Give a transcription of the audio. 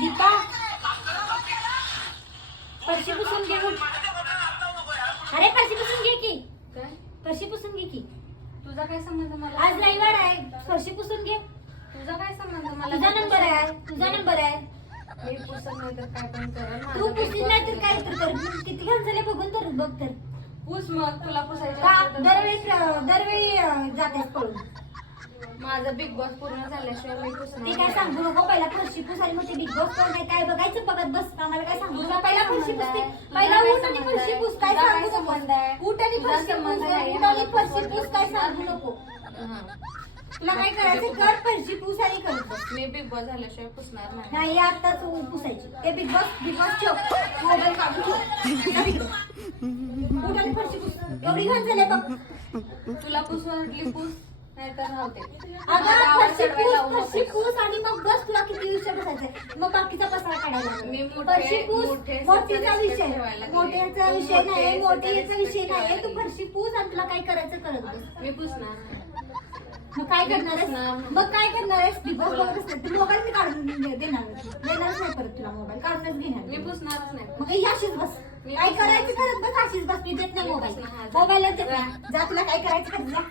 दीपा परशी पुसून घे अरे परशी पुसून घे की. पर्शी पुसून घे की. तुझा काय संबंध मला? आज रविवार आहे. पर्शी पुसून घे. तुझा काय संबंध मला? तुझा नंबर आहे. तुझा नंबर आहे. तू माझं पुसली नाही तर काय तर कर. किती घाण झाले बघून तर बघ तर. पुस मग तुला पुसायचं का? दरवेळी दरवेळी अं, पळून. माझं बिग बॉस पूर्ण झाल्याशिवाय मी पुसणार ते काय नाही. सांगू नको पहिला फरशी पुसायला मग ते बिग बॉस कोण आहे काय बघायचं बघत बस आम्हाला काय सांगू तुझा नका. पहिला काय फरशी संबंध पुसते आहे? पहिला तुझा काय आणि फरशी? पुस काय तुझा काय सांगू नको? उठ आणि तुझा फरशी पुस संबंध आहे? उठ आणि मला फरशी पुस काय सांगू नको. तुला काय करायचं कर फरशी पुस आणि कर बस. मी बिग बॉस झाल्याशिवाय पुसणार नाही नाही आताच पुसायची ते बिग बॉस बिग बॉस ठेव मोबाईल काढून ठेव जा तिकडे. उठ आणि फरशी पुस एवढी घाण झाली बघ तुला पुस वाटली पुस राहते अगं फरशी पूस फरशी. पूस आणि मग बस तुला किती विषय बसायचंय? मग बाकीचा पसारा काढायला लागेल. मी मोठे- फरशी पूस मोठे मोठीचा सगळे विषय. ठेवायला लागले. मोठ्याचा तू विषय मोठे नाही मोठ्याचा विषय ठेवायला नाही तू लागले. फरशी पूस आणि तुला काय करायचं करत बस मी पुसणार. मग काय करणार आहेस? पुसणार. मग काय करणार आहेस? दिवस बघत असते तू मोबाईल मी काढून दे- देणार नाही. देणारच नाही परत तुला मोबाईल. काढूनच घेणार मी पुसणारच नाही. मग ही अशीच बस. मी काय. करायचं करत बस? अशीच बस. मी देत नाही मी मोबाईल. मोबाईलच देत नाही. जा तुला काय करायचं? करत जा.